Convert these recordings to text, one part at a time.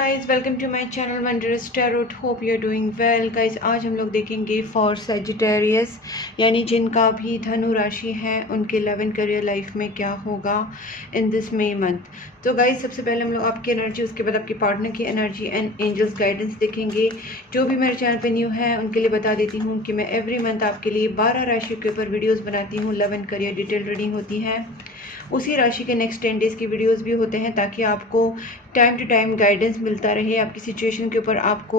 Guys, welcome to my channel wondrous tarot. Hope you are doing well guys. आज हम लोग देखेंगे for Sagittarius, यानी जिनका भी धनु राशि है उनके लव एंड करियर लाइफ में क्या होगा इन दिस मे मंथ। तो गाइज सबसे पहले हम लोग आपकी एनर्जी, उसके बाद आपके पार्टनर की एनर्जी एंड एंजल्स गाइडेंस देखेंगे। जो भी मेरे चैनल पे न्यू है उनके लिए बता देती हूँ कि मैं एवरी मंथ आपके लिए 12 राशि के ऊपर वीडियोज़ बनाती हूँ। Love and career detail reading होती है, उसी राशि के नेक्स्ट 10 डेज़ की वीडियोस भी होते हैं, ताकि आपको टाइम टू टाइम गाइडेंस मिलता रहे। आपकी सिचुएशन के ऊपर आपको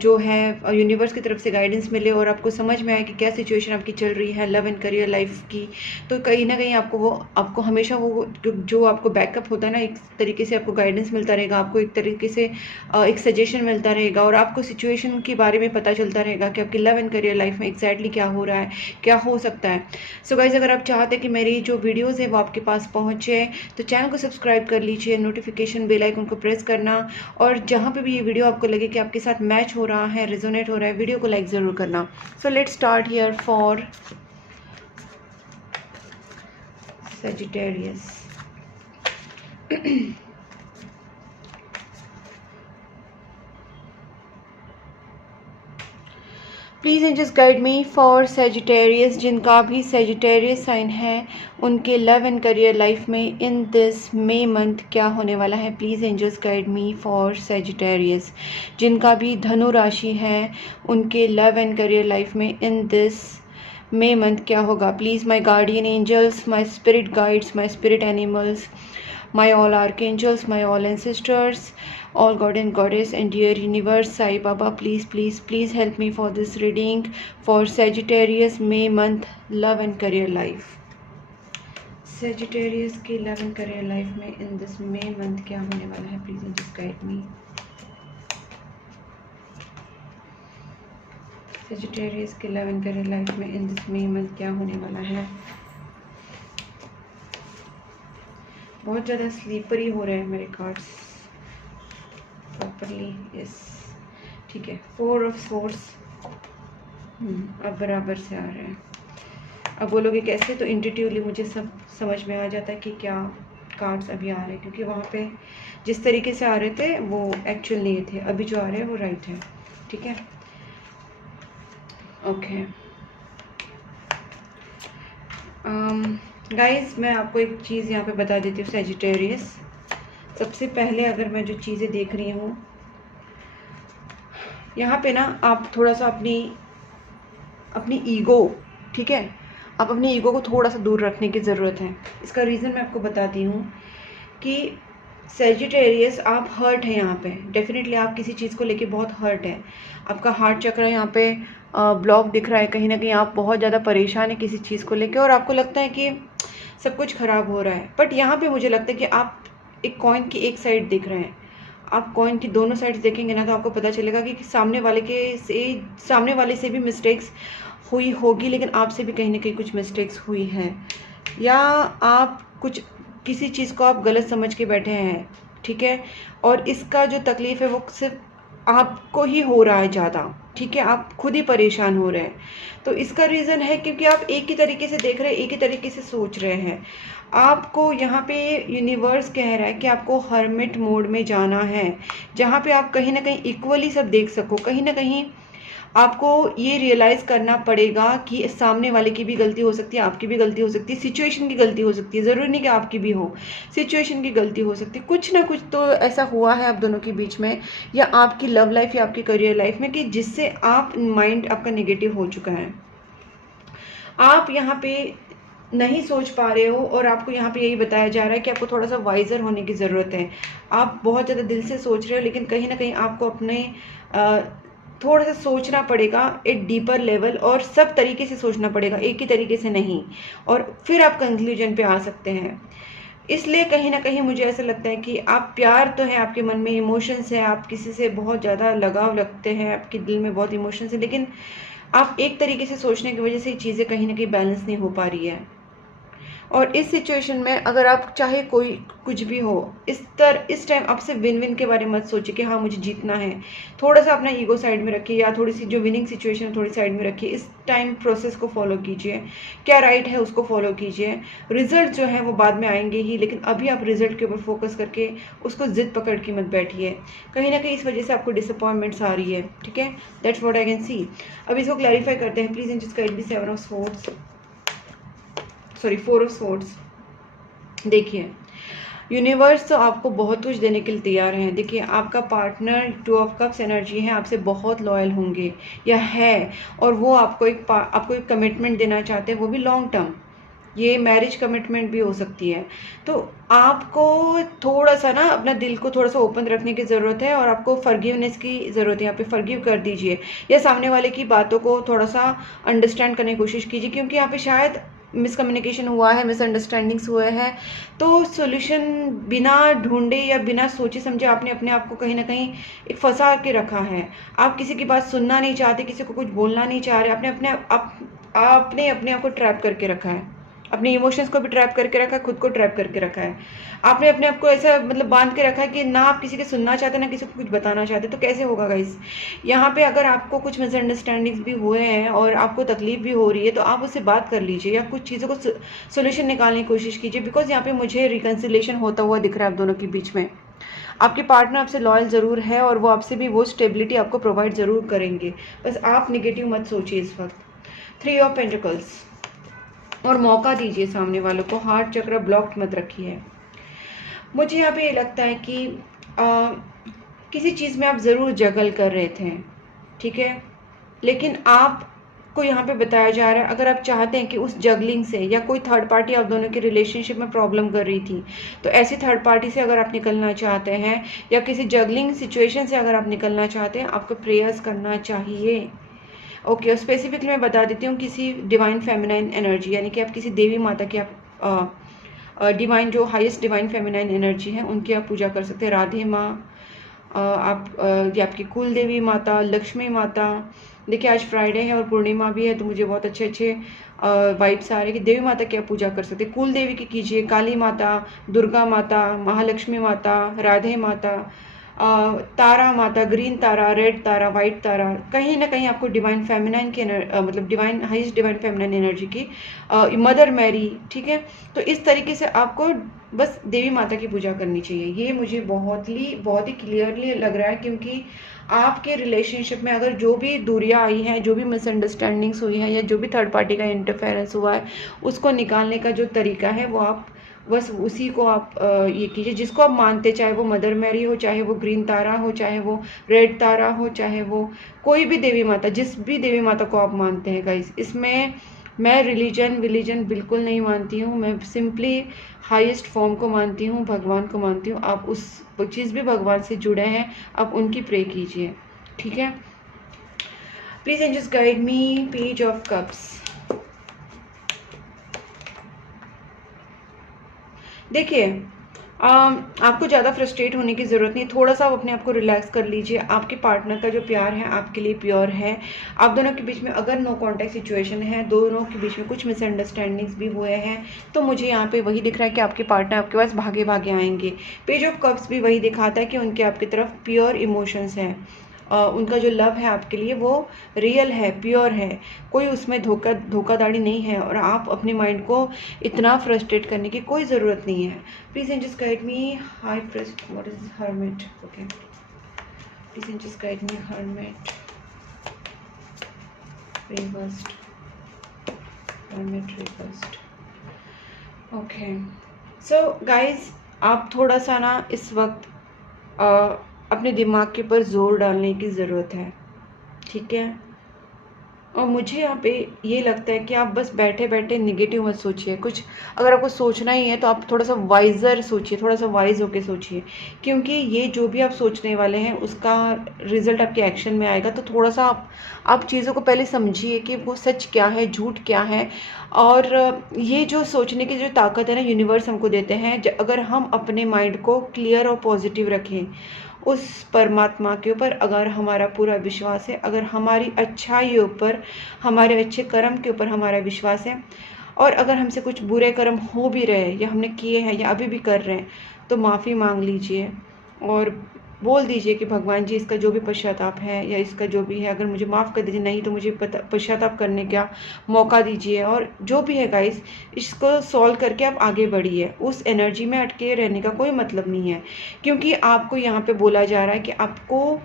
जो है यूनिवर्स की तरफ से गाइडेंस मिले और आपको समझ में आए कि क्या सिचुएशन आपकी चल रही है लव एंड करियर लाइफ की। तो कहीं ना कहीं आपको हमेशा वो जो आपको बैकअप होता है ना, एक तरीके से आपको गाइडेंस मिलता रहेगा, आपको एक तरीके से एक सजेशन मिलता रहेगा और आपको सिचुएशन के बारे में पता चलता रहेगा कि आपकी लव एंड करियर लाइफ में एग्जैक्टली क्या हो रहा है, क्या हो सकता है। सो गाइज, अगर आप चाहते हैं कि मेरी जो वीडियोज़ है वो आपके पास पहुँचे तो चैनल को सब्सक्राइब कर लीजिए, नोटिफिकेशन बेल आइकन को प्रेस करना, और जहाँ पे भी ये वीडियो आपको लगे कि आपके साथ मैच हो रहा है, रेजोनेट हो रहा है, वीडियो को लाइक ज़रूर करना। So let's start here for Sagittarius. Please angels guide me for Sagittarius, जिनका भी सेजिटेरियस साइन है उनके लव एंड करियर लाइफ में इन दिस मे मंथ क्या होने वाला है। Please angels guide me for Sagittarius, जिनका भी धनु राशि है उनके लव एंड करियर लाइफ में इन दिस मे मंथ क्या होगा। Please my guardian angels, my spirit guides, my spirit animals, my all archangels, my all ancestors, all god and goddess and dear universe, Sai Baba, please help me for this reading for Sagittarius May month love and career life। Sagittarius की love and career life में in this May month क्या होने वाला है। Please just guide me। Sagittarius की love and career life में in this May month क्या होने वाला है। बहुत ज़्यादा स्लीपरी हो रहे हैं मेरे कार्ड्स प्रॉपरली। यस, ठीक है। 4 ऑफ सोर्स अब बराबर से आ रहे हैं। अब बोलोगे कैसे, तो इंट्यूटिवली मुझे सब समझ में आ जाता है कि क्या कार्ड्स अभी आ रहे हैं, क्योंकि वहाँ पे जिस तरीके से आ रहे थे वो एक्चुअल नहीं थे, अभी जो आ रहे हैं वो राइट है। ठीक है, ओके गाइस, मैं आपको एक चीज़ यहाँ पे बता देती हूँ। सेजिटेरियस, सबसे पहले अगर मैं जो चीज़ें देख रही हूँ यहाँ पे ना, आप थोड़ा सा अपनी ईगो, ठीक है, आप अपनी ईगो को थोड़ा सा दूर रखने की ज़रूरत है। इसका रीज़न मैं आपको बताती हूँ कि सेजिटेरियस आप हर्ट है यहाँ पे। डेफिनेटली आप किसी चीज़ को लेके बहुत हर्ट है। आपका हार्ट चक्र यहाँ पे ब्लॉक दिख रहा है। कहीं ना कहीं आप बहुत ज़्यादा परेशान है किसी चीज़ को लेके और आपको लगता है कि सब कुछ ख़राब हो रहा है। बट यहाँ पे मुझे लगता है कि आप एक कॉइन की एक साइड देख रहे हैं। आप कॉइन की दोनों साइड्स देखेंगे ना, तो आपको पता चलेगा कि सामने वाले से भी मिस्टेक्स हुई होगी, लेकिन आपसे भी कहीं ना कहीं कुछ मिस्टेक्स हुई है, या आप किसी चीज़ को आप गलत समझ के बैठे हैं। ठीक है, और इसका जो तकलीफ़ है वो सिर्फ आपको ही हो रहा है ज़्यादा। ठीक है, आप खुद ही परेशान हो रहे हैं। तो इसका रीज़न है क्योंकि आप एक ही तरीके से देख रहे हैं, एक ही तरीके से सोच रहे हैं। आपको यहाँ पे यूनिवर्स कह रहा है कि आपको हर्मिट मोड में जाना है, जहाँ पे आप कहीं ना कहीं इक्वली सब देख सको। कहीं ना कहीं आपको ये रियलाइज़ करना पड़ेगा कि सामने वाले की भी गलती हो सकती है, आपकी भी गलती हो सकती है, सिचुएशन की गलती हो सकती है। ज़रूरी नहीं कि आपकी भी हो, सिचुएशन की गलती हो सकती है। कुछ ना कुछ तो ऐसा हुआ है आप दोनों के बीच में, या आपकी लव लाइफ या आपकी करियर लाइफ में, कि जिससे माइंड आपका नेगेटिव हो चुका है। आप यहाँ पे नहीं सोच पा रहे हो और आपको यहाँ पे यही बताया जा रहा है कि आपको थोड़ा सा वाइजर होने की ज़रूरत है। आप बहुत ज़्यादा दिल से सोच रहे हो, लेकिन कहीं ना कहीं आपको अपने थोड़ा सा सोचना पड़ेगा एक डीपर लेवल, और सब तरीके से सोचना पड़ेगा, एक ही तरीके से नहीं, और फिर आप कंक्लूजन पे आ सकते हैं। इसलिए कहीं ना कहीं मुझे ऐसा लगता है कि आप, प्यार तो है आपके मन में, इमोशंस है, आप किसी से बहुत ज़्यादा लगाव रखते हैं, आपके दिल में बहुत इमोशंस है, लेकिन आप एक तरीके से सोचने की वजह से चीज़ें कहीं ना कहीं बैलेंस नहीं हो पा रही है। और इस सिचुएशन में अगर आप चाहे कोई कुछ भी हो, इस टाइम आपसे विन विन के बारे में मत सोचिए कि हाँ मुझे जीतना है। थोड़ा सा अपना ईगो साइड में रखिए, या थोड़ी सी जो विनिंग सिचुएशन है थोड़ी साइड में रखिए। इस टाइम प्रोसेस को फॉलो कीजिए, क्या राइट है उसको फॉलो कीजिए। रिजल्ट जो है वो बाद में आएंगे ही, लेकिन अभी आप रिजल्ट के ऊपर फोकस करके उसको जिद पकड़ के मत बैठिए। कहीं ना कहीं इस वजह से आपको डिसअपॉइंटमेंट्स आ रही है, ठीक है। That's what I can see. अब इसको क्लैरिफाई करते हैं। Please just guide me 7 of swords, sorry 4 of swords. देखिए यूनिवर्स तो आपको बहुत कुछ देने के लिए तैयार है। देखिए आपका पार्टनर 2 ऑफ कप्स एनर्जी है, आपसे बहुत लॉयल होंगे या है, और वो आपको एक कमिटमेंट देना चाहते हैं, वो भी लॉन्ग टर्म। ये मैरिज कमिटमेंट भी हो सकती है। तो आपको थोड़ा सा ना अपना दिल को थोड़ा सा ओपन रखने की ज़रूरत है, और आपको फॉरगिवनेस की ज़रूरत है। यहाँ पे फॉरगिव कर दीजिए, या सामने वाले की बातों को थोड़ा सा अंडरस्टैंड करने की कोशिश कीजिए, क्योंकि यहाँ पे शायद मिसकम्युनिकेशन हुआ है, मिसअंडरस्टैंडिंग्स हुए हैं। तो सॉल्यूशन बिना ढूंढे या बिना सोचे समझे आपने अपने आप को कहीं ना कहीं एक फंसा के रखा है। आप किसी की बात सुनना नहीं चाहते, किसी को कुछ बोलना नहीं चाह रहे, आपने अपने आप को ट्रैप करके रखा है। अपने इमोशंस को भी ट्रैप करके रखा है, खुद को ट्रैप करके रखा है। आपने अपने आप को ऐसा मतलब बांध के रखा है कि ना आप किसी के सुनना चाहते, ना किसी को कुछ बताना चाहते। तो कैसे होगा गाइस? यहाँ पे अगर आपको कुछ मिसअंडरस्टैंडिंग्स भी हुए हैं और आपको तकलीफ भी हो रही है, तो आप उससे बात कर लीजिए, या कुछ चीज़ों को सोल्यूशन निकालने की कोशिश कीजिए। बिकॉज यहाँ पे मुझे रिकन्सिलेशन होता हुआ दिख रहा है आप दोनों के बीच में। आपके पार्टनर आपसे लॉयल ज़रूर है, और वो आपसे भी वो स्टेबिलिटी आपको प्रोवाइड ज़रूर करेंगे। बस आप निगेटिव मत सोचिए इस वक्त। 3 ऑफ पेंटिकल्स, और मौका दीजिए सामने वालों को। हार्ट चक्र ब्लॉक्ड मत रखिए। मुझे यहाँ पे ये लगता है कि किसी चीज़ में आप ज़रूर जगल कर रहे थे, ठीक है, लेकिन आपको यहाँ पे बताया जा रहा है अगर आप चाहते हैं कि उस जगलिंग से, या कोई थर्ड पार्टी आप दोनों के रिलेशनशिप में प्रॉब्लम कर रही थी, तो ऐसी थर्ड पार्टी से अगर आप निकलना चाहते हैं, या किसी जगलिंग सिचुएशन से अगर आप निकलना चाहते हैं, आपको प्रेयर्स करना चाहिए। ओके, और स्पेसिफिकली मैं बता देती हूँ, किसी डिवाइन फेमिनाइन एनर्जी, यानी कि आप किसी देवी माता की आप डिवाइन, जो हाईएस्ट डिवाइन फेमिनाइन एनर्जी है, उनकी आप पूजा कर सकते हैं। राधे माँ, ये आपकी कुल देवी माता, लक्ष्मी माता। देखिए आज फ्राइडे है और पूर्णिमा भी है, तो मुझे बहुत अच्छे अच्छे वाइब्स आ रहे हैं कि देवी माता की आप पूजा कर सकते हैं। कुल देवी की कीजिए, काली माता, दुर्गा माता, महालक्ष्मी माता, राधे माता, तारा माता, ग्रीन तारा, रेड तारा, वाइट तारा। कहीं ना कहीं आपको डिवाइन फेमिनाइन की मतलब divine highest divine feminine energy की मदर मैरी, ठीक है। तो इस तरीके से आपको बस देवी माता की पूजा करनी चाहिए। ये मुझे बहुत ही क्लियरली लग रहा है, क्योंकि आपके रिलेशनशिप में अगर जो भी दूरियां आई हैं, जो भी मिसअंडरस्टैंडिंग्स हुई हैं, या जो भी थर्ड पार्टी का इंटरफेरेंस हुआ है, उसको निकालने का जो तरीका है वो आप बस उसी को आप ये कीजिए, जिसको आप मानते, चाहे वो मदर मैरी हो, चाहे वो ग्रीन तारा हो, चाहे वो रेड तारा हो, चाहे वो कोई भी देवी माता, जिस भी देवी माता को आप मानते हैं गाइस। इसमें मैं रिलीजन बिल्कुल नहीं मानती हूँ, मैं सिंपली हाईएस्ट फॉर्म को मानती हूँ, भगवान को मानती हूँ। आप उस जिस भी भगवान से जुड़े हैं आप उनकी प्रे कीजिए, ठीक है। Please angels guide me page of cups. देखिए आपको ज़्यादा फ्रस्ट्रेट होने की ज़रूरत नहीं, थोड़ा सा अपने आप को रिलैक्स कर लीजिए। आपके पार्टनर का जो प्यार है आपके लिए प्योर है। आप दोनों के बीच में अगर नो कॉन्टैक्ट सिचुएशन है, दोनों के बीच में कुछ मिसअंडरस्टैंडिंग्स भी हुए हैं, तो मुझे यहाँ पे वही दिख रहा है कि आपके पार्टनर आपके पास भागे भागे आएंगे। पेज ऑफ कप्स भी वही दिखाता है कि उनके आपकी तरफ प्योर इमोशंस हैं। उनका जो लव है आपके लिए वो रियल है, प्योर है, कोई उसमें धोखाधड़ी नहीं है, और आप अपने माइंड को इतना फ्रस्ट्रेट करने की कोई ज़रूरत नहीं है। Please angels guide me high priest, what is hermit. Okay, please angels guide me hermit reversed, hermit reversed. Okay, so guys आप थोड़ा सा ना इस वक्त अपने दिमाग के ऊपर जोर डालने की ज़रूरत है, ठीक है। और मुझे यहाँ पे ये लगता है कि आप बस बैठे बैठे निगेटिव मत सोचिए। कुछ अगर आपको सोचना ही है तो आप थोड़ा सा वाइजर सोचिए, थोड़ा सा वाइज होके सोचिए, क्योंकि ये जो भी आप सोचने वाले हैं उसका रिजल्ट आपके एक्शन में आएगा। तो थोड़ा सा आप चीज़ों को पहले समझिए कि वो सच क्या है, झूठ क्या है। और ये जो सोचने की जो ताकत है ना, यूनिवर्स हमको देते हैं। अगर हम अपने माइंड को क्लियर और पॉजिटिव रखें, उस परमात्मा के ऊपर अगर हमारा पूरा विश्वास है, अगर हमारी अच्छाई ऊपर, हमारे अच्छे कर्म के ऊपर हमारा विश्वास है, और अगर हमसे कुछ बुरे कर्म हो भी रहे या हमने किए हैं या अभी भी कर रहे हैं तो माफ़ी मांग लीजिए और बोल दीजिए कि भगवान जी इसका जो भी पश्चाताप है या इसका जो भी है अगर मुझे माफ़ कर दीजिए, नहीं तो मुझे पश्चाताप करने का मौका दीजिए। और जो भी है गाइस, इसको सॉल्व करके आप आगे बढ़िए। उस एनर्जी में अटके रहने का कोई मतलब नहीं है, क्योंकि आपको यहाँ पे बोला जा रहा है कि आपको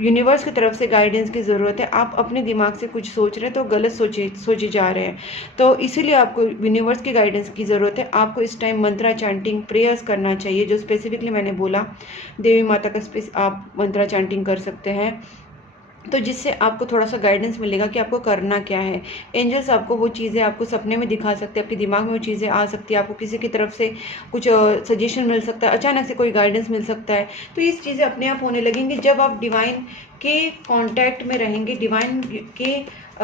यूनिवर्स की तरफ से गाइडेंस की ज़रूरत है। आप अपने दिमाग से कुछ सोच रहे हैं तो गलत सोचे जा रहे हैं, तो इसीलिए आपको यूनिवर्स की गाइडेंस की ज़रूरत है। आपको इस टाइम मंत्रा चैंटिंग प्रेयर्स करना चाहिए, जो स्पेसिफिकली मैंने बोला देवी माता का आप मंत्रा चैंटिंग कर सकते हैं, तो जिससे आपको थोड़ा सा गाइडेंस मिलेगा कि आपको करना क्या है। एंजल्स आपको वो चीज़ें आपको सपने में दिखा सकते हैं, आपके दिमाग में वो चीज़ें आ सकती है, आपको किसी की तरफ से कुछ सजेशन मिल सकता है, अचानक से कोई गाइडेंस मिल सकता है। तो ये चीज़ें अपने आप होने लगेंगी जब आप डिवाइन के कांटेक्ट में रहेंगे, डिवाइन के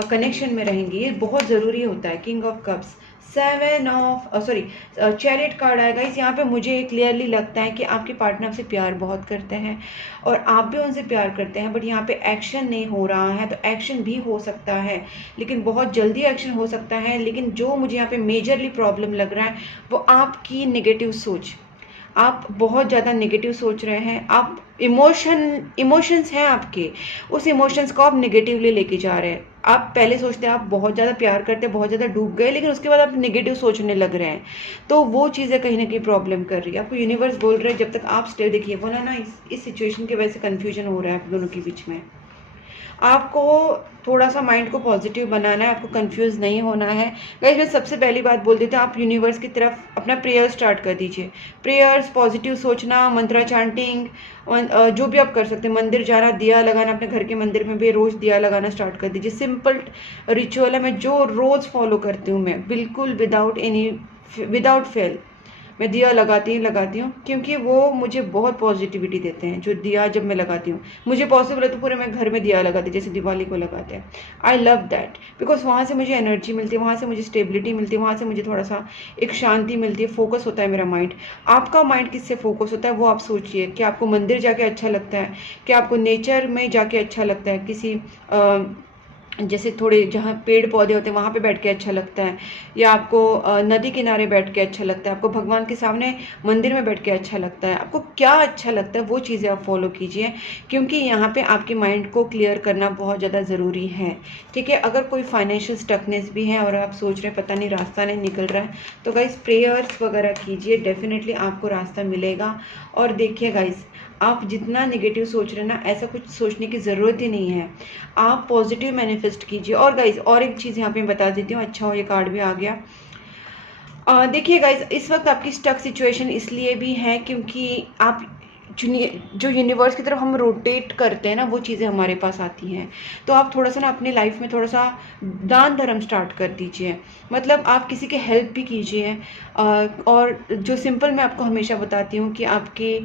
कनेक्शन में रहेंगे। ये बहुत ज़रूरी होता है। King of cups, chariot card आएगा इस यहाँ पे। मुझे क्लियरली लगता है कि आपके पार्टनर आपसे प्यार बहुत करते हैं और आप भी उनसे प्यार करते हैं, बट यहाँ पे एक्शन नहीं हो रहा है। तो एक्शन भी हो सकता है, लेकिन बहुत जल्दी एक्शन हो सकता है। लेकिन जो मुझे यहाँ पे मेजरली प्रॉब्लम लग रहा है वो आपकी नेगेटिव सोच। आप बहुत ज़्यादा नेगेटिव सोच रहे हैं, आप इमोशंस हैं आपके, उस इमोशंस को आप नेगेटिवली लेके जा रहे हैं। आप पहले सोचते हैं आप बहुत ज़्यादा प्यार करते हैं, बहुत ज़्यादा डूब गए, लेकिन उसके बाद आप नेगेटिव सोचने लग रहे हैं। तो वो चीज़ें कहीं ना कहीं प्रॉब्लम कर रही है आपको। यूनिवर्स बोल रहे हैं जब तक आप स्टे देखिए, बोला ना इस सिचुएशन की वजह से कन्फ्यूजन हो रहा है आप दोनों के बीच में। आपको थोड़ा सा माइंड को पॉजिटिव बनाना है, आपको कंफ्यूज नहीं होना है। गाइस मैं सबसे पहली बात बोल देती हूँ, आप यूनिवर्स की तरफ अपना प्रेयर स्टार्ट कर दीजिए। प्रेयर्स, पॉजिटिव सोचना, मंत्रा चैंटिंग, जो भी आप कर सकते हैं, मंदिर जाना, दिया लगाना, अपने घर के मंदिर में भी रोज़ दिया लगाना स्टार्ट कर दीजिए। सिंपल रिचुअल है, मैं जो रोज़ फॉलो करती हूँ, मैं बिल्कुल विदाउट फेल मैं दिया लगाती हूँ, क्योंकि वो मुझे बहुत पॉजिटिविटी देते हैं। जो दिया जब मैं लगाती हूँ, मुझे पॉसिबल है तो पूरे मैं घर में दिया लगाती, जैसे दिवाली को लगाते हैं। आई लव दैट, बिकॉज वहाँ से मुझे एनर्जी मिलती है, वहाँ से मुझे स्टेबिलिटी मिलती है, वहाँ से मुझे थोड़ा सा एक शांति मिलती है, फोकस होता है मेरा माइंड। आपका माइंड किससे फोकस होता है वो आप सोचिए। कि आपको मंदिर जाके अच्छा लगता है, कि आपको नेचर में जाके अच्छा लगता है, किसी जैसे थोड़े जहाँ पेड़ पौधे होते हैं वहाँ पे बैठ के अच्छा लगता है, या आपको नदी किनारे बैठ के अच्छा लगता है, आपको भगवान के सामने मंदिर में बैठ के अच्छा लगता है, आपको क्या अच्छा लगता है वो चीज़ें आप फॉलो कीजिए, क्योंकि यहाँ पे आपके माइंड को क्लियर करना बहुत ज़्यादा ज़रूरी है। ठीक है, अगर कोई फाइनेंशियल स्टकनेस भी है और आप सोच रहे हैं पता नहीं रास्ता नहीं निकल रहा है, तो गाइस प्रेयर्स वगैरह कीजिए, डेफिनेटली आपको रास्ता मिलेगा। और देखिए गाइस, आप जितना नेगेटिव सोच रहे हैं ना, ऐसा कुछ सोचने की ज़रूरत ही नहीं है। आप पॉजिटिव मैनिफेस्ट कीजिए। और गाइज और एक चीज़ यहाँ पे बता देती हूँ, अच्छा हो ये कार्ड भी आ गया। देखिए गाइज, इस वक्त आपकी स्टक सिचुएशन इसलिए भी है क्योंकि आप जो यूनिवर्स की तरफ हम रोटेट करते हैं ना, वो चीज़ें हमारे पास आती हैं। तो आप थोड़ा सा ना अपनी लाइफ में थोड़ा सा दान धर्म स्टार्ट कर दीजिए, मतलब आप किसी के हेल्प भी कीजिए। और जो सिंपल मैं आपको हमेशा बताती हूँ कि आपके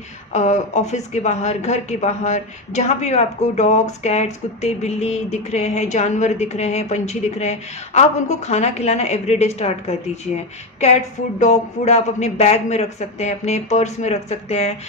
ऑफिस के बाहर, घर के बाहर, जहाँ भी आपको डॉग्स, कैट्स, कुत्ते, बिल्ली दिख रहे हैं, जानवर दिख रहे हैं, पंछी दिख रहे हैं, आप उनको खाना खिलाना एवरीडे स्टार्ट कर दीजिए। कैट फूड, डॉग फूड आप अपने बैग में रख सकते हैं, अपने पर्स में रख सकते हैं,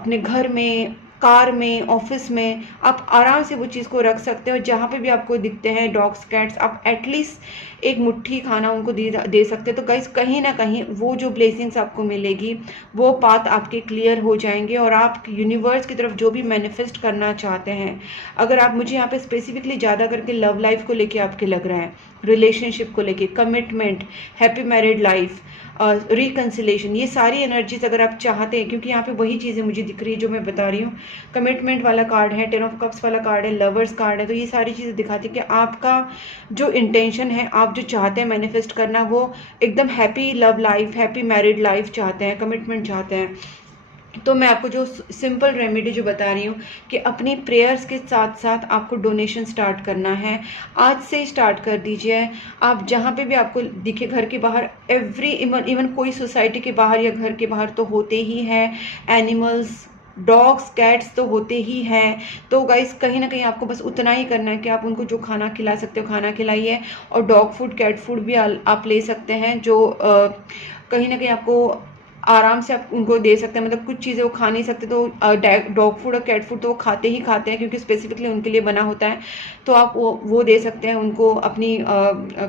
अपने घर में, कार में, ऑफिस में आप आराम से वो चीज़ को रख सकते हो। जहाँ पे भी आपको दिखते हैं डॉग्स, कैट्स, आप एटलीस्ट एक मुट्ठी खाना उनको दे सकते हैं। तो गाइस कहीं ना कहीं वो जो ब्लेसिंग्स आपको मिलेगी, वो पाथ आपके क्लियर हो जाएंगे और आप यूनिवर्स की तरफ जो भी मैनिफेस्ट करना चाहते हैं, अगर आप मुझे यहाँ पे स्पेसिफिकली ज़्यादा करके लव लाइफ को लेके आपके लग रहा है, रिलेशनशिप को लेके, commitment, happy married life, reconciliation, ये सारी एनर्जीज अगर आप चाहते हैं, क्योंकि यहाँ पे वही चीज़ें मुझे दिख रही है जो मैं बता रही हूँ। कमिटमेंट वाला कार्ड है, 10 ऑफ कप्स वाला कार्ड है, लवर्स कार्ड है, तो ये सारी चीज़ें दिखाती है कि आपका जो इंटेंशन है, आप जो चाहते हैं मैनिफेस्ट करना, वो एकदम happy love life, happy married life चाहते हैं, कमिटमेंट चाहते हैं। तो मैं आपको जो सिंपल रेमेडी जो बता रही हूँ कि अपनी प्रेयर्स के साथ साथ आपको डोनेशन स्टार्ट करना है, आज से स्टार्ट कर दीजिए। आप जहाँ पे भी आपको दिखे, घर के बाहर, इवन कोई सोसाइटी के बाहर या घर के बाहर तो होते ही हैं एनिमल्स, डॉग्स, कैट्स तो होते ही हैं। तो गाइस कहीं ना कहीं आपको बस उतना ही करना है कि आप उनको जो खाना खिला सकते हो खाना खिलाइए, और डॉग फूड, कैट फूड भी आप ले सकते हैं, जो कहीं ना कहीं आपको आराम से आप उनको दे सकते हैं, मतलब कुछ चीज़ें वो खा नहीं सकते तो डॉग फूड और कैट फूड तो वो खाते ही खाते हैं क्योंकि स्पेसिफिकली उनके लिए बना होता है। तो आप वो दे सकते हैं उनको, अपनी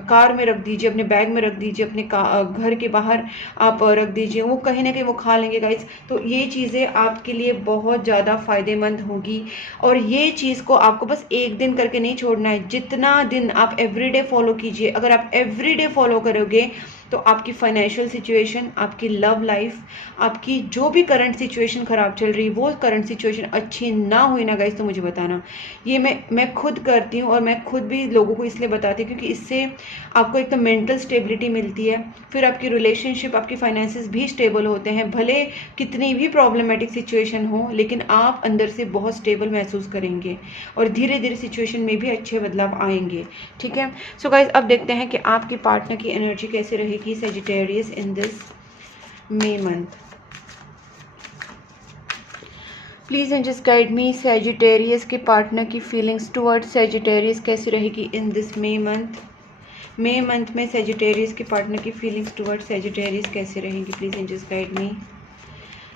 कार में रख दीजिए, अपने बैग में रख दीजिए, अपने घर के बाहर आप रख दीजिए, वो कहीं ना कहीं वो खा लेंगे गाइस। तो ये चीज़ें आपके लिए बहुत ज़्यादा फ़ायदेमंद होगी। और ये चीज़ को आपको बस एक दिन करके नहीं छोड़ना है, जितना दिन आप एवरीडे फॉलो कीजिए। अगर आप एवरीडे फॉलो करोगे तो आपकी फाइनेंशियल सिचुएशन, आपकी लव लाइफ, आपकी जो भी करंट सिचुएशन ख़राब चल रही है वो करंट सिचुएशन अच्छी ना हुई ना गाइस तो मुझे बताना। ये मैं खुद करती हूँ और मैं खुद भी लोगों को इसलिए बताती हूँ क्योंकि इससे आपको एक तो मेंटल स्टेबिलिटी मिलती है, फिर आपकी रिलेशनशिप, आपकी फाइनेंसेस भी स्टेबल होते हैं। भले कितनी भी प्रॉब्लमेटिक सिचुएशन हो लेकिन आप अंदर से बहुत स्टेबल महसूस करेंगे और धीरे धीरे सिचुएशन में भी अच्छे बदलाव आएंगे। ठीक है, सो गाइस अब देखते हैं कि आपके पार्टनर की एनर्जी कैसे रहेगी Sagittarius in this May month. Please angels guide me, Sagittarius के पार्टनर की फीलिंग्स टुवर्ड्स सेजिटेरियस कैसी रहेगी in this May month. May month में सेजिटेरियस के पार्टनर की फीलिंग्स टुवर्ड्स सेजिटेरियस कैसे रहेंगी। Please angels guide me,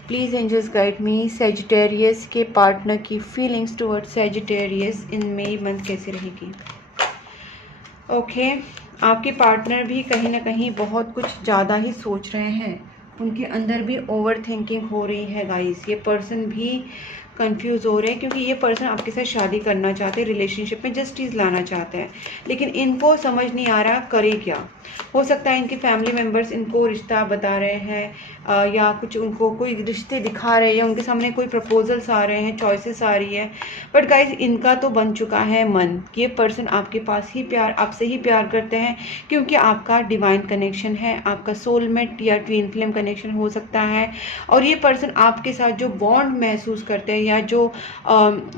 please angels guide me, Sagittarius के पार्टनर की feelings towards Sagittarius in May month कैसे रहेगी। ओके, आपके पार्टनर भी कहीं ना कहीं बहुत कुछ ज़्यादा ही सोच रहे हैं, उनके अंदर भी ओवर थिंकिंग हो रही है गाइस। ये पर्सन भी कंफ्यूज हो रहे हैं क्योंकि ये पर्सन आपके साथ शादी करना चाहते हैं, रिलेशनशिप में जस्टिस लाना चाहते हैं, लेकिन इनको समझ नहीं आ रहा करे क्या। हो सकता है इनके फैमिली मेम्बर्स इनको रिश्ता बता रहे हैं या कुछ उनको कोई रिश्ते दिखा रहे हैं या उनके सामने कोई प्रपोजल्स आ रहे हैं, चॉइसेस आ रही है। बट गाइज इनका तो बन चुका है मन, ये पर्सन आपके पास ही आपसे ही प्यार करते हैं क्योंकि आपका डिवाइन कनेक्शन है, आपका सोलमेट या ट्विन फ्लेम कनेक्शन हो सकता है। और ये पर्सन आपके साथ जो बॉन्ड महसूस करते हैं या जो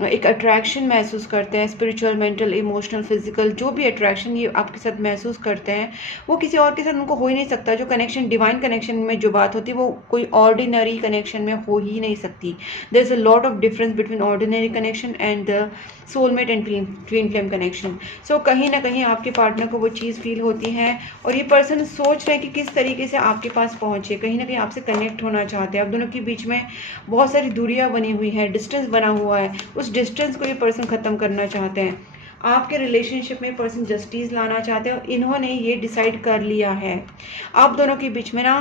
एक अट्रैक्शन महसूस करते हैं, स्पिरिचुअल, मेंटल, इमोशनल, फिजिकल, जो भी अट्रैक्शन ये आपके साथ महसूस करते हैं वो किसी और के साथ उनको हो ही नहीं सकता। जो कनेक्शन डिवाइन कनेक्शन में जो बात होती है वो कोई ऑर्डिनरी कनेक्शन में हो ही नहीं सकती। There is a lot of difference between ordinary connection and the soulmate and twin flame connection. So कहीं ना कहीं आपके पार्टनर को वो चीज़ फील होती है और ये पर्सन सोच रहे हैं कि किस तरीके से आपके पास पहुंचे, कहीं ना कहीं आपसे कनेक्ट होना चाहते हैं। आप दोनों के बीच में बहुत सारी दूरियां बनी हुई है, डिस्टेंस बना हुआ है, उस डिस्टेंस को ये पर्सन ख़त्म करना चाहते हैं। आपके रिलेशनशिप में पर्सन जस्टिस लाना चाहते हैं और इन्होंने ये डिसाइड कर लिया है। आप दोनों के बीच में ना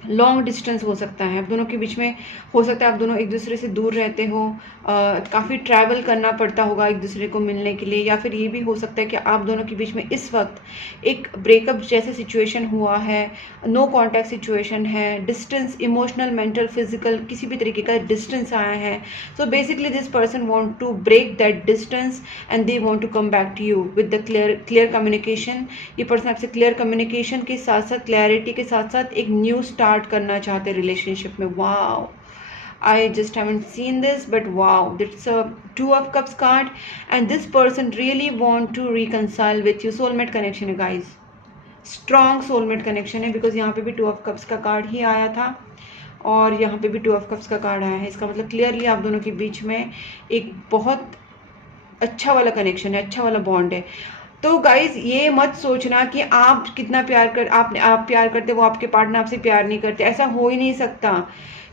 लॉन्ग डिस्टेंस हो सकता है, आप दोनों के बीच में हो सकता है आप दोनों एक दूसरे से दूर रहते हो, काफ़ी ट्रैवल करना पड़ता होगा एक दूसरे को मिलने के लिए, या फिर ये भी हो सकता है कि आप दोनों के बीच में इस वक्त एक ब्रेकअप जैसे सिचुएशन हुआ है, नो कॉन्टैक्ट सिचुएशन है, डिस्टेंस, इमोशनल, मेंटल, फिजिकल, किसी भी तरीके का डिस्टेंस आया है। So basically this person want to break that distance and they want to come back to you with the clear communication. ये पर्सन आपसे क्लियर कम्युनिकेशन के साथ साथ, क्लैरिटी के साथ साथ एक न्यू स्टार्ट करना चाहते हैं रिलेशनशिप में। Wow, I just haven't seen this, but wow, that's a 2 of cups card and this person really want to reconcile with you. soulmate connection है guys, strong soulmate connection है, because यहाँ पे भी 2 of cups का card ही आया था और यहाँ पे भी 2 of cups का कार्ड आया है। इसका मतलब क्लियरली आप दोनों के बीच में एक बहुत अच्छा वाला कनेक्शन है, अच्छा वाला बॉन्ड है। तो गाइज ये मत सोचना कि आप कितना प्यार कर आप प्यार करते वो आपके पार्टनर आपसे प्यार नहीं करते, ऐसा हो ही नहीं सकता।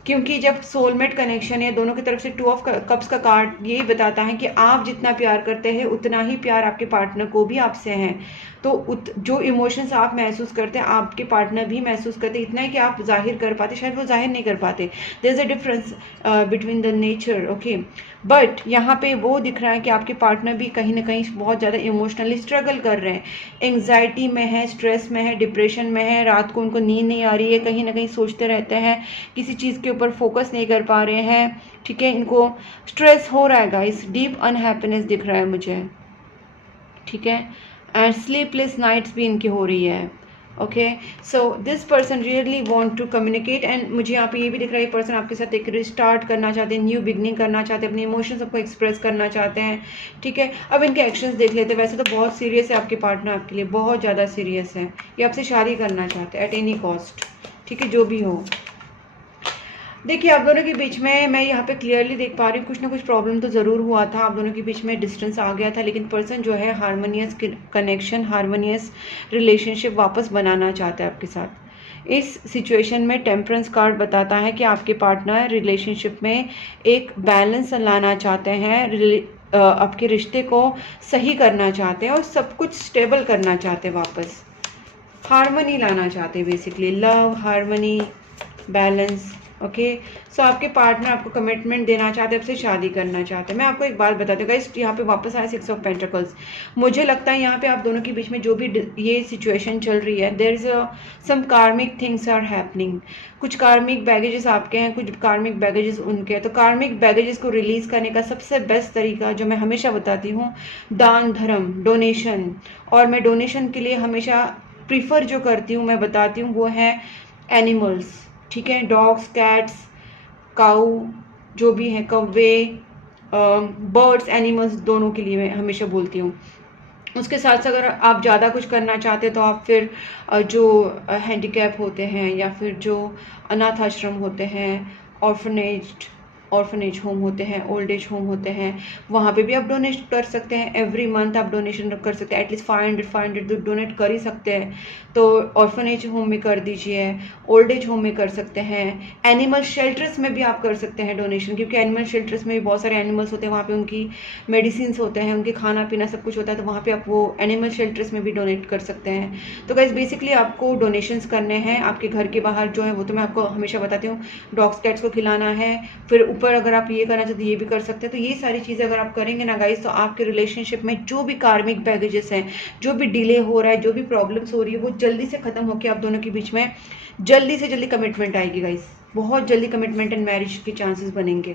क्योंकि जब सोलमेट कनेक्शन है, दोनों की तरफ से 2 ऑफ कप्स का कार्ड यही बताता है कि आप जितना प्यार करते हैं उतना ही प्यार आपके पार्टनर को भी आपसे है। तो जो इमोशंस आप महसूस करते हैं आपके पार्टनर भी महसूस करते हैं, इतना है कि आप जाहिर कर पाते, शायद वो जाहिर नहीं कर पाते। There is a difference between the nature, okay. But यहाँ पे वो दिख रहा है कि आपके पार्टनर भी कहीं ना कहीं बहुत ज़्यादा इमोशनली स्ट्रगल कर रहे हैं, एंग्जाइटी में है, स्ट्रेस में है, डिप्रेशन में है, रात को उनको नींद नहीं आ रही है, कहीं ना कहीं सोचते रहते हैं, किसी चीज़ के ऊपर फोकस नहीं कर पा रहे हैं। ठीक है, इनको स्ट्रेस हो रहा है गाइस, डीप अनहैप्पीनेस दिख रहा है मुझे। ठीक है, एंड स्लीपलेस नाइट्स भी इनकी हो रही है। Okay, so this person really want to communicate and मुझे यहाँ पे ये भी दिख रहा है पर्सन आपके साथ एक रिस्टार्ट करना चाहते हैं, न्यू बिगनिंग करना चाहते हैं, अपने इमोशंस सबको एक्सप्रेस करना चाहते हैं। ठीक है, अब इनके एक्शंस देख लेते हैं। वैसे तो बहुत सीरियस है आपके पार्टनर, आपके लिए बहुत ज़्यादा सीरियस है, ये आपसे शादी करना चाहते हैं एट एनी कॉस्ट। ठीक है, जो भी हो। देखिए आप दोनों के बीच में मैं यहाँ पे क्लियरली देख पा रही हूँ कुछ ना कुछ प्रॉब्लम तो ज़रूर हुआ था, आप दोनों के बीच में डिस्टेंस आ गया था, लेकिन पर्सन जो है हारमोनियस कनेक्शन, हारमोनियस रिलेशनशिप वापस बनाना चाहता है आपके साथ। इस सिचुएशन में टेम्परेंस कार्ड बताता है कि आपके पार्टनर रिलेशनशिप में एक बैलेंस लाना चाहते हैं, आपके रिश्ते को सही करना चाहते हैं और सब कुछ स्टेबल करना चाहते हैं, वापस हार्मनी लाना चाहते हैं, basically love, harmony, balance. Okay, so आपके पार्टनर आपको कमिटमेंट देना चाहते हैं, आपसे शादी करना चाहते हैं। मैं आपको एक बात बताती हूँ गाइस, यहाँ पे वापस आया 6 ऑफ पेंटिकल्स। मुझे लगता है यहाँ पे आप दोनों के बीच में जो भी ये सिचुएशन चल रही है, देयर इज सम कार्मिक थिंग्स आर हैपनिंग। कुछ कार्मिक बैगेजेस आपके हैं, कुछ कार्मिक बैगेजेस उनके हैं। तो कार्मिक बैगेजेस को रिलीज करने का सबसे बेस्ट तरीका जो मैं हमेशा बताती हूँ, दान धर्म, डोनेशन। और मैं डोनेशन के लिए हमेशा प्रीफर जो करती हूँ, मैं बताती हूँ, वो है एनिमल्स। ठीक है, डॉग्स, कैट्स, काऊ, जो भी है, कौवे, बर्ड्स, एनिमल्स, दोनों के लिए मैं हमेशा बोलती हूँ। उसके साथ साथ अगर आप ज़्यादा कुछ करना चाहते हैं तो आप फिर जो हैंडीकैप होते हैं या फिर जो अनाथ आश्रम होते हैं, ऑर्फनेज होम होते हैं, ओल्ड एज होम होते हैं, वहाँ पे भी आप डोनेट कर सकते हैं। एवरी मंथ आप डोनेशन कर सकते हैं, एटलीस्ट 500 तो डोनेट कर ही सकते हैं। तो ऑर्फनेज होम में कर दीजिए, ओल्ड एज होम में कर सकते हैं, एनिमल शेल्टर्स में भी आप कर सकते हैं डोनेशन, क्योंकि एनिमल शेल्टर्स में भी बहुत सारे एनिमल्स होते हैं, वहाँ पे उनकी मेडिसिन होते हैं, उनके खाना पीना सब कुछ होता है, तो वहाँ पे आप वो एनिमल शेल्टर्स में भी डोनेट कर सकते हैं। तो गाइस बेसिकली आपको डोनेशंस करने हैं आपके घर के बाहर जो है, वो तो मैं आपको हमेशा बताती हूँ, डॉग्स कैट्स को खिलाना है। फिर ऊपर अगर आप ये करना चाहते हैं ये भी कर सकते हैं। तो ये सारी चीज़ें अगर आप करेंगे ना गाइस, तो आपके रिलेशनशिप में जो भी कार्मिक बैगेजेस हैं, जो भी डिले हो रहा है, जो भी प्रॉब्लम्स हो रही है, वो जल्दी से खत्म होकर आप दोनों के बीच में जल्दी से जल्दी कमिटमेंट आएगी गाइस। बहुत जल्दी कमिटमेंट एंड मैरिज के चांसेस बनेंगे।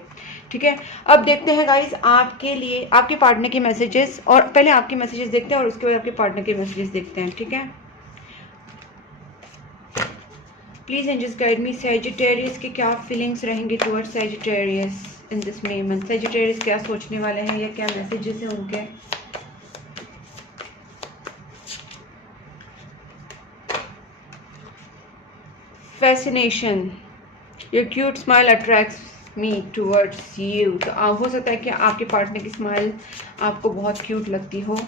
ठीक है, अब देखते हैं गाइस आपके लिए आपके पार्टनर के मैसेजेस, और पहले आपके मैसेजेस देखते हैं और उसके बाद आपके पार्टनर के मैसेजेस देखते हैं। ठीक है, please angels guide me, Sagittarius के क्या फीलिंग्स रहेंगे towards Sagittarius in this May month. Sagittarius क्या सोचने वाले हैं या क्या मैसेजेस हैं उनके। Fascination, your cute smile attracts me towards you. तो हो सकता है कि आपके पार्टनर की स्माइल आपको बहुत क्यूट लगती हो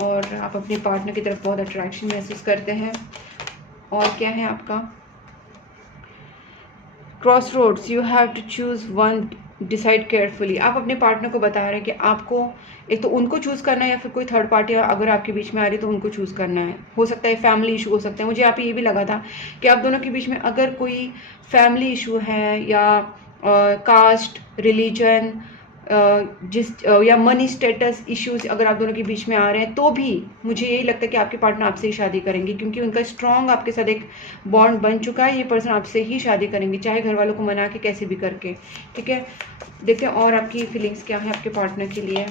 और आप अपने पार्टनर की तरफ बहुत अट्रैक्शन महसूस करते हैं। और क्या है आपका crossroads, you have to choose one, decide carefully. आप अपने पार्टनर को बता रहे हैं कि आपको एक तो उनको चूज़ करना है या फिर कोई थर्ड पार्टी अगर आपके बीच में आ रही है तो उनको चूज़ करना है। हो सकता है फैमिली इशू हो सकते हैं। मुझे यहाँ पे ये भी लगा था कि आप दोनों के बीच में अगर कोई फैमिली इशू है या कास्ट, रिलीजन, या मनी स्टेटस इश्यूज अगर आप दोनों के बीच में आ रहे हैं, तो भी मुझे यही लगता है कि आपके पार्टनर आपसे ही शादी करेंगे, क्योंकि उनका स्ट्रॉन्ग आपके साथ एक बॉन्ड बन चुका है। ये पर्सन आपसे ही शादी करेंगे, चाहे घर वालों को मना के कैसे भी करके। ठीक है, देखते हैं और आपकी फीलिंग्स क्या है आपके पार्टनर के लिए।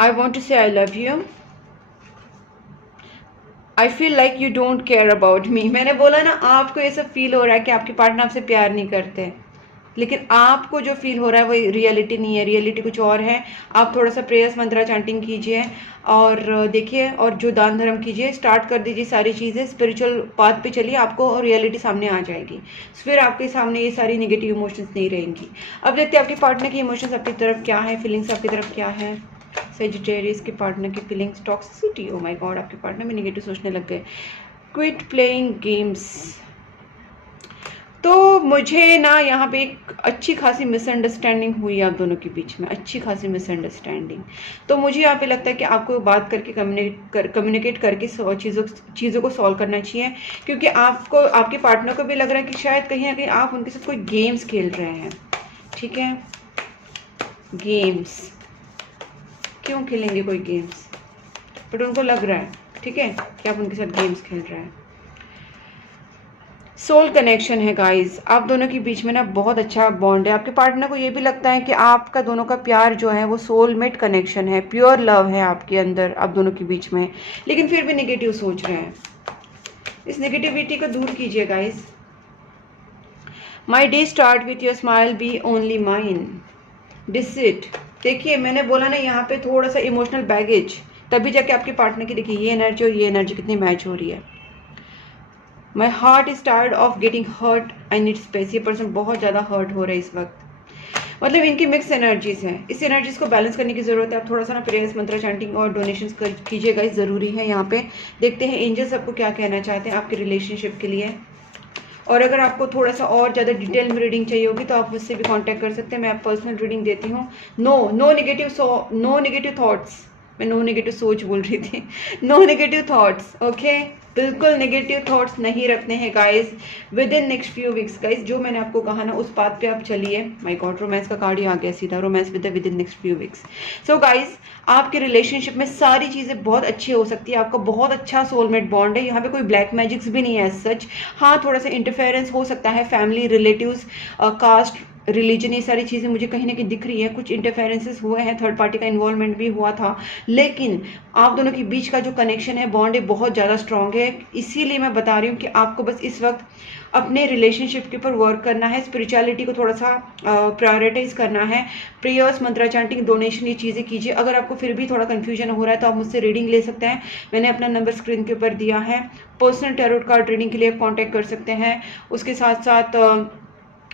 आई वॉन्ट टू से I love you, I feel like you don't care about me. मैंने बोला ना, आपको ये सब फील हो रहा है कि आपके पार्टनर आपसे प्यार नहीं करते, लेकिन आपको जो फील हो रहा है वो रियलिटी नहीं है, रियलिटी कुछ और है। आप थोड़ा सा प्रेयर्स मंत्रा चांटिंग कीजिए और देखिए, और जो दान धर्म कीजिए, स्टार्ट कर दीजिए सारी चीज़ें, स्पिरिचुअल पाथ पे चलिए, आपको और रियलिटी सामने आ जाएगी। फिर आपके सामने ये सारी नेगेटिव इमोशंस नहीं रहेंगी। अब देखते हैं आपके पार्टनर की इमोशंस आपकी तरफ क्या है, फीलिंग्स आपकी तरफ क्या है। सेजिटेरियस के पार्टनर की feelings, toxicity, oh my God, आपके पार्टनर में नेगेटिव सोचने लग गए। Quit playing games. तो मुझे ना यहाँ पे एक अच्छी खासी मिसअंडरस्टैंडिंग हुई आप दोनों के बीच में, अच्छी खासी मिसअंडरस्टैंडिंग। तो मुझे यहाँ पे लगता है कि आपको बात करके कम्युनिकेट करके चीज़ों को सॉल्व करना चाहिए, क्योंकि आपको आपके पार्टनर को भी लग रहा है कि शायद कहीं ना कहीं आप उनके साथ कोई गेम्स खेल रहे हैं। ठीक है, गेम्स क्यों खेलेंगे कोई गेम्स, बट उनको लग रहा है, ठीक है, कि आप उनके साथ गेम्स खेल रहे हैं। सोल कनेक्शन है गाइस, आप दोनों के बीच में ना बहुत अच्छा बॉन्ड है। आपके पार्टनर को ये भी लगता है कि आपका दोनों का प्यार जो है वो सोलमेट कनेक्शन है, प्योर लव है आपके अंदर, आप दोनों के बीच में, लेकिन फिर भी नेगेटिव सोच रहे हैं। इस नेगेटिविटी को दूर कीजिए guys. My day start with your smile, be only mine, deceit. देखिए मैंने बोला ना, यहाँ पे थोड़ा सा इमोशनल बैगेज, तभी जाके आपके पार्टनर की देखिए ये एनर्जी और ये एनर्जी कितनी मैच हो रही है। My heart is tired of getting hurt, I need space. ये पर्सन बहुत ज़्यादा हर्ट हो रहा है इस वक्त। मतलब इनकी मिक्स एनर्जीज हैं, इस एनर्जीज को बैलेंस करने की ज़रूरत है। आप थोड़ा सा ना प्रेयर्स, मंत्र चैंटिंग और डोनेशंस कीजिएगा, ज़रूरी है यहाँ पे। देखते हैं एंजल्स आपको क्या कहना चाहते हैं आपके रिलेशनशिप के लिए। और अगर आपको थोड़ा सा और ज़्यादा डिटेल में रीडिंग चाहिए होगी तो आप मुझसे भी कांटेक्ट कर सकते हैं, मैं आप पर्सनल रीडिंग देती हूँ। नो नेगेटिव थॉट्स, मैं नो नेगेटिव सोच बोल रही थी, नो नेगेटिव थॉट्स, ओके। बिल्कुल नेगेटिव थॉट्स नहीं रखने हैं guys with in next few weeks. Guys जो मैंने आपको कहा ना उस बात पे आप चलिए। माय गॉड, रोमांस का कार्ड ही आ गया सीधा, romance with in next few weeks. So guys आपके रिलेशनशिप में सारी चीज़ें बहुत अच्छी हो सकती है, आपका बहुत अच्छा सोलमेट बॉन्ड है, यहाँ पे कोई ब्लैक मैजिक्स भी नहीं है सच। हाँ, थोड़ा सा इंटरफेरेंस हो सकता है, फैमिली, रिलेटिव्स, कास्ट, रिलीजन, ये सारी चीज़ें मुझे कहीं ना कहीं दिख रही है, कुछ इंटरफेरेंसेस हुए हैं, थर्ड पार्टी का इन्वॉल्वमेंट भी हुआ था, लेकिन आप दोनों के बीच का जो कनेक्शन है, बॉन्ड है, बहुत ज़्यादा स्ट्रांग है। इसीलिए मैं बता रही हूँ कि आपको बस इस वक्त अपने रिलेशनशिप के ऊपर वर्क करना है, स्पिरिचुअलिटी को थोड़ा सा प्रायोरिटाइज करना है। प्रेयर्स, मंत्रा चैंटिंग, डोनेशन, ये चीज़ें कीजिए। अगर आपको फिर भी थोड़ा कन्फ्यूजन हो रहा है तो आप मुझसे रीडिंग ले सकते हैं, मैंने अपना नंबर स्क्रीन के ऊपर दिया है। पर्सनल टैरोट कार्ड रीडिंग के लिए आप कॉन्टैक्ट कर सकते हैं। उसके साथ साथ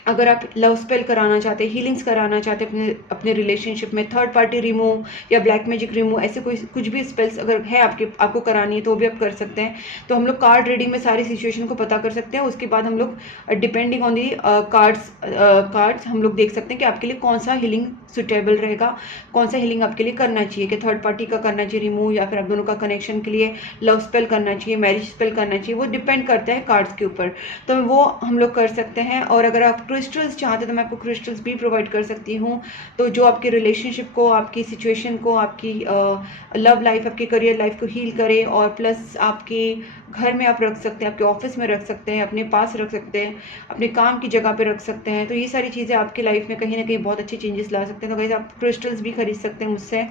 अगर आप लव स्पेल कराना चाहते हैं, हीलिंग्स कराना चाहते हैं अपने अपने रिलेशनशिप में, थर्ड पार्टी रिमूव या ब्लैक मैजिक रिमूव, ऐसे कोई कुछ भी स्पेल्स अगर है आपको करानी है तो भी आप कर सकते हैं। तो हम लोग कार्ड रीडिंग में सारी सिचुएशन को पता कर सकते हैं। उसके बाद हम लोग डिपेंडिंग ऑन दी कार्ड्स हम लोग देख सकते हैं कि आपके लिए कौन सा हीलिंग सुटेबल रहेगा, कौन सा हीलिंग आपके लिए करना चाहिए, कि थर्ड पार्टी का करना चाहिए रिमूव, या फिर आप दोनों का कनेक्शन के लिए लव स्पेल करना चाहिए, मैरिज स्पेल करना चाहिए, वो डिपेंड करता है कार्ड्स के ऊपर। तो वो हम लोग कर सकते हैं। और अगर आप क्रिस्टल्स चाहते हैं तो मैं आपको क्रिस्टल्स भी प्रोवाइड कर सकती हूँ, तो जो आपके रिलेशनशिप को, आपकी सिचुएशन को, आपकी लव लाइफ, आपकी करियर लाइफ को हील करे, और प्लस आपके घर में आप रख सकते हैं, आपके ऑफिस में रख सकते हैं, अपने पास रख सकते हैं, अपने काम की जगह पे रख सकते हैं। तो ये सारी चीज़ें आपकी लाइफ में कहीं ना कहीं बहुत अच्छे चेंजेस ला सकते हैं। तो गाइस आप क्रिस्टल्स भी खरीद सकते हैं मुझसे।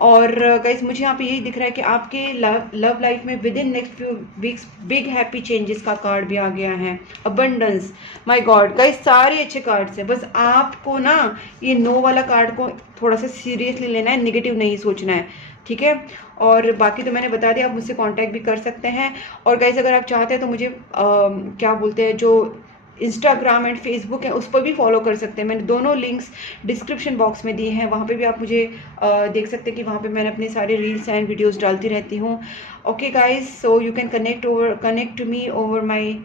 और गाइस मुझे यहाँ पे यही दिख रहा है कि आपके लव लाइफ में with in next few weeks big happy changes का कार्ड भी आ गया है, अबंडेंस। माय गॉड गाइस, सारे अच्छे कार्ड्स हैं, बस आपको ना ये नो वाला कार्ड को थोड़ा सा सीरियसली लेना है, नेगेटिव नहीं सोचना है, ठीक है। और बाकी तो मैंने बता दिया, आप मुझसे कांटेक्ट भी कर सकते हैं। और गाइस अगर आप चाहते हैं तो मुझे क्या बोलते हैं, जो इंस्टाग्राम एंड फेसबुक है उस पर भी फॉलो कर सकते हैं, मैंने दोनों लिंक्स डिस्क्रिप्शन बॉक्स में दिए हैं, वहाँ पे भी आप मुझे देख सकते हैं कि वहाँ पे मैंने अपने सारे रील्स एंड वीडियोस डालती रहती हूँ। Okay guys, so you can connect to me over my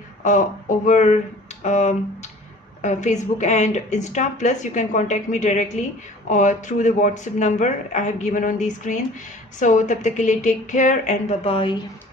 Facebook and Insta, plus you can contact me directly or through the WhatsApp number I have given on the screen. So तब तक के लिए take care and bye bye.